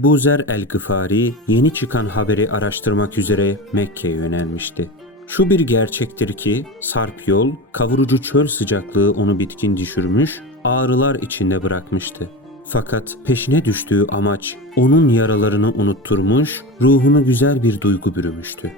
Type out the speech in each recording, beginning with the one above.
Ebu Zer el-Gıfari yeni çıkan haberi araştırmak üzere Mekke'ye yönelmişti. Şu bir gerçektir ki sarp yol, kavurucu çöl sıcaklığı onu bitkin düşürmüş, ağrılar içinde bırakmıştı. Fakat peşine düştüğü amaç onun yaralarını unutturmuş, ruhunu güzel bir duygu bürümüştü.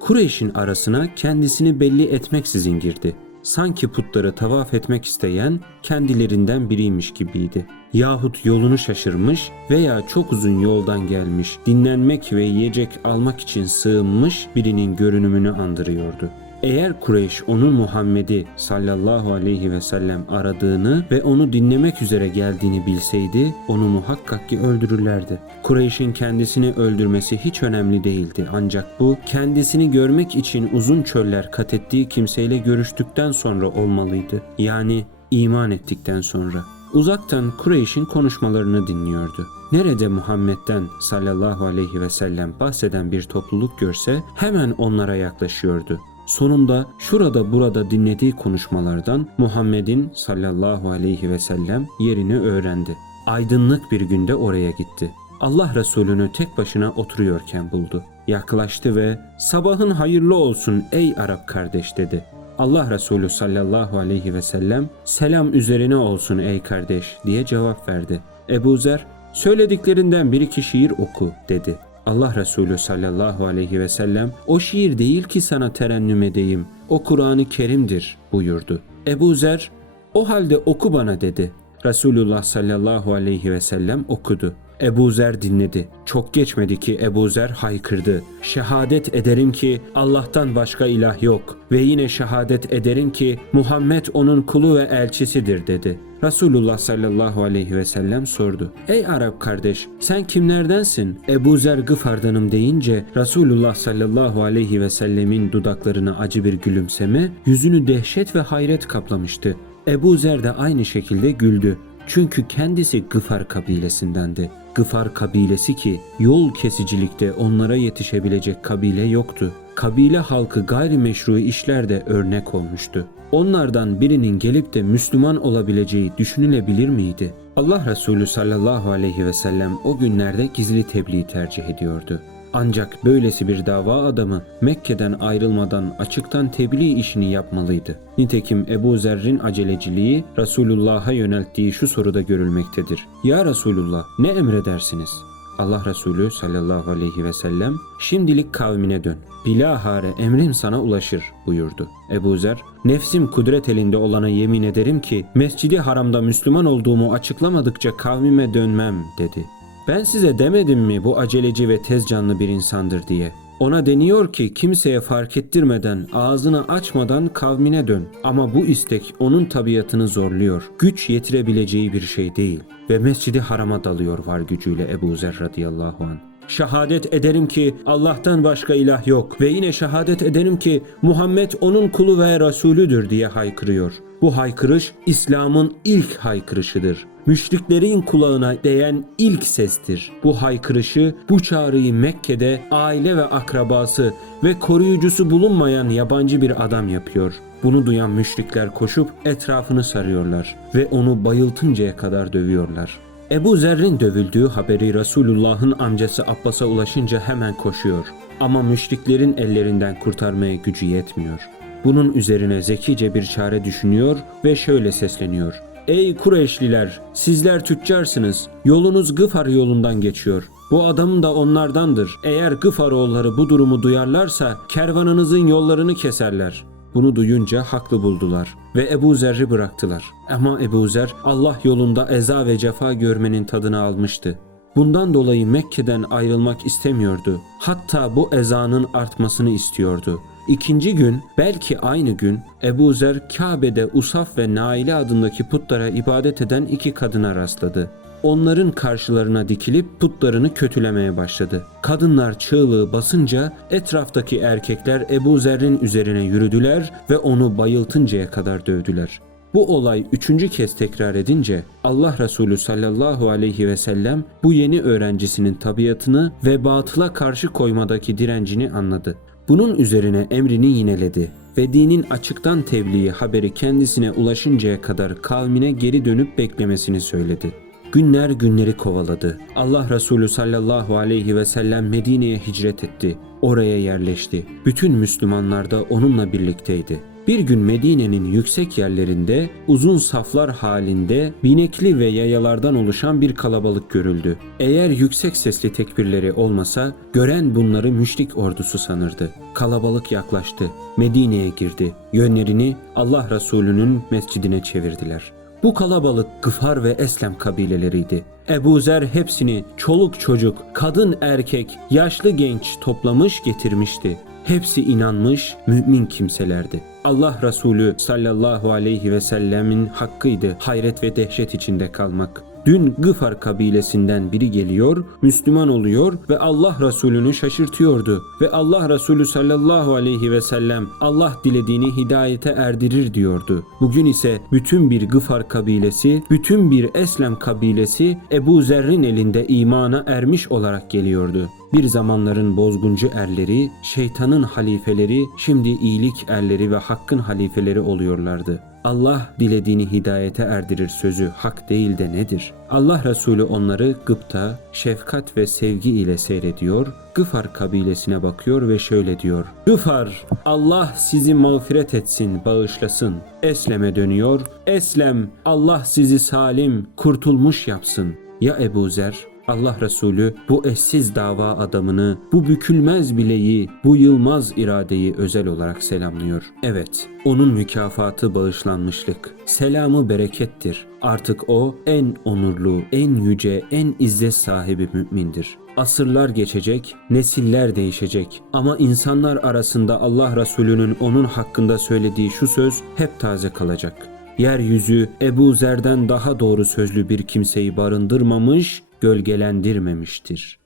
Kureyş'in arasına kendisini belli etmeksizin girdi. Sanki putları tavaf etmek isteyen kendilerinden biriymiş gibiydi. Yahut yolunu şaşırmış veya çok uzun yoldan gelmiş, dinlenmek ve yiyecek almak için sığınmış birinin görünümünü andırıyordu. Eğer Kureyş onun Muhammed'i sallallahu aleyhi ve sellem aradığını ve onu dinlemek üzere geldiğini bilseydi onu muhakkak ki öldürürlerdi. Kureyş'in kendisini öldürmesi hiç önemli değildi ancak bu kendisini görmek için uzun çöller kat ettiği kimseyle görüştükten sonra olmalıydı. Yani iman ettikten sonra. Uzaktan Kureyş'in konuşmalarını dinliyordu. Nerede Muhammed'den sallallahu aleyhi ve sellem bahseden bir topluluk görse hemen onlara yaklaşıyordu. Sonunda şurada burada dinlediği konuşmalardan Muhammed'in sallallahu aleyhi ve sellem yerini öğrendi. Aydınlık bir günde oraya gitti. Allah Resulü'nü tek başına oturuyorken buldu. Yaklaştı ve sabahın hayırlı olsun ey Arap kardeş dedi. Allah Resulü sallallahu aleyhi ve sellem selam üzerine olsun ey kardeş diye cevap verdi. Ebu Zer söylediklerinden bir iki şiir oku dedi. Allah Resulü sallallahu aleyhi ve sellem o şiir değil ki sana terennüm edeyim. O Kur'an-ı Kerim'dir buyurdu. Ebu Zer o halde oku bana dedi. Resulullah sallallahu aleyhi ve sellem okudu. Ebu Zer dinledi. Çok geçmedi ki Ebu Zer haykırdı. Şehadet ederim ki Allah'tan başka ilah yok ve yine şehadet ederim ki Muhammed onun kulu ve elçisidir dedi. Resulullah sallallahu aleyhi ve sellem sordu. Ey Arap kardeş sen kimlerdensin? Ebu Zer Gıfar'danım deyince Resulullah sallallahu aleyhi ve sellemin dudaklarına acı bir gülümseme, yüzünü dehşet ve hayret kaplamıştı. Ebu Zer de aynı şekilde güldü. Çünkü kendisi Gıfar kabilesindendi. Gıfar kabilesi ki yol kesicilikte onlara yetişebilecek kabile yoktu. Kabile halkı gayrimeşru işlerde örnek olmuştu. Onlardan birinin gelip de Müslüman olabileceği düşünülebilir miydi? Allah Resulü sallallahu aleyhi ve sellem o günlerde gizli tebliğ tercih ediyordu. Ancak böylesi bir dava adamı Mekke'den ayrılmadan açıktan tebliğ işini yapmalıydı. Nitekim Ebu Zerr'in aceleciliği Resulullah'a yönelttiği şu soruda görülmektedir. Ya Resulullah ne emredersiniz? Allah Resulü sallallahu aleyhi ve sellem şimdilik kavmine dön. Bilahare emrim sana ulaşır buyurdu. Ebu Zer nefsim kudret elinde olana yemin ederim ki mescidi haramda Müslüman olduğumu açıklamadıkça kavmime dönmem dedi. Ben size demedim mi bu aceleci ve tez canlı bir insandır diye. Ona deniyor ki kimseye fark ettirmeden, ağzını açmadan kavmine dön. Ama bu istek onun tabiatını zorluyor. Güç yetirebileceği bir şey değil. Ve mescidi harama dalıyor var gücüyle Ebu Zer radıyallahu anh. Şehadet ederim ki Allah'tan başka ilah yok ve yine şehadet ederim ki Muhammed onun kulu ve Resulüdür diye haykırıyor. Bu haykırış İslam'ın ilk haykırışıdır. Müşriklerin kulağına değen ilk sestir. Bu haykırışı, bu çağrıyı Mekke'de aile ve akrabası ve koruyucusu bulunmayan yabancı bir adam yapıyor. Bunu duyan müşrikler koşup etrafını sarıyorlar ve onu bayıltıncaya kadar dövüyorlar. Ebu Zer'in dövüldüğü haberi Resulullah'ın amcası Abbas'a ulaşınca hemen koşuyor. Ama müşriklerin ellerinden kurtarmaya gücü yetmiyor. Bunun üzerine zekice bir çare düşünüyor ve şöyle sesleniyor. Ey Kureyşliler, sizler tüccarsınız. Yolunuz Gıfar yolundan geçiyor. Bu adamın da onlardandır. Eğer Gıfaroğulları bu durumu duyarlarsa kervanınızın yollarını keserler. Bunu duyunca haklı buldular ve Ebu Zer'i bıraktılar. Ama Ebu Zer Allah yolunda eza ve cefa görmenin tadını almıştı. Bundan dolayı Mekke'den ayrılmak istemiyordu. Hatta bu ezanın artmasını istiyordu. İkinci gün, belki aynı gün Ebu Zer Kabe'de Usaf ve Naile adındaki putlara ibadet eden iki kadına rastladı. Onların karşılarına dikilip putlarını kötülemeye başladı. Kadınlar çığlığı basınca etraftaki erkekler Ebu Zer'in üzerine yürüdüler ve onu bayıltıncaya kadar dövdüler. Bu olay üçüncü kez tekrar edince Allah Resulü sallallahu aleyhi ve sellem bu yeni öğrencisinin tabiatını ve batıla karşı koymadaki direncini anladı. Bunun üzerine emrini yineledi ve dinin açıktan tebliği haberi kendisine ulaşıncaya kadar kavmine geri dönüp beklemesini söyledi. Günler günleri kovaladı. Allah Resulü sallallahu aleyhi ve sellem Medine'ye hicret etti. Oraya yerleşti. Bütün Müslümanlar da onunla birlikteydi. Bir gün Medine'nin yüksek yerlerinde uzun saflar halinde binekli ve yayalardan oluşan bir kalabalık görüldü. Eğer yüksek sesli tekbirleri olmasa gören bunları müşrik ordusu sanırdı. Kalabalık yaklaştı. Medine'ye girdi. Yönlerini Allah Resulü'nün mescidine çevirdiler. Bu kalabalık Gıfar ve Eslem kabileleriydi. Ebu Zer hepsini çoluk çocuk, kadın erkek, yaşlı genç toplamış getirmişti. Hepsi inanmış mümin kimselerdi. Allah Resulü sallallahu aleyhi ve sellemin hakkıydı hayret ve dehşet içinde kalmak. Dün Gıfar kabilesinden biri geliyor, Müslüman oluyor ve Allah Resulü'nü şaşırtıyordu. Ve Allah Resulü sallallahu aleyhi ve sellem Allah dilediğini hidayete erdirir diyordu. Bugün ise bütün bir Gıfar kabilesi, bütün bir Eslem kabilesi Ebu Zer'in elinde imana ermiş olarak geliyordu. Bir zamanların bozguncu erleri, şeytanın halifeleri, şimdi iyilik erleri ve hakkın halifeleri oluyorlardı. Allah dilediğini hidayete erdirir sözü hak değil de nedir? Allah Resulü onları gıpta, şefkat ve sevgi ile seyrediyor, Gıfar kabilesine bakıyor ve şöyle diyor. Gıfar, Allah sizi mağfiret etsin, bağışlasın. Eslem'e dönüyor. Eslem, Allah sizi salim, kurtulmuş yapsın. Ya Ebu Zer? Allah Resulü bu eşsiz dava adamını, bu bükülmez bileği, bu yılmaz iradeyi özel olarak selamlıyor. Evet, onun mükafatı bağışlanmışlık. Selamı berekettir. Artık o en onurlu, en yüce, en izzet sahibi mümindir. Asırlar geçecek, nesiller değişecek ama insanlar arasında Allah Resulü'nün onun hakkında söylediği şu söz hep taze kalacak. Yeryüzü Ebu Zer'den daha doğru sözlü bir kimseyi barındırmamış, gölgelendirmemiştir.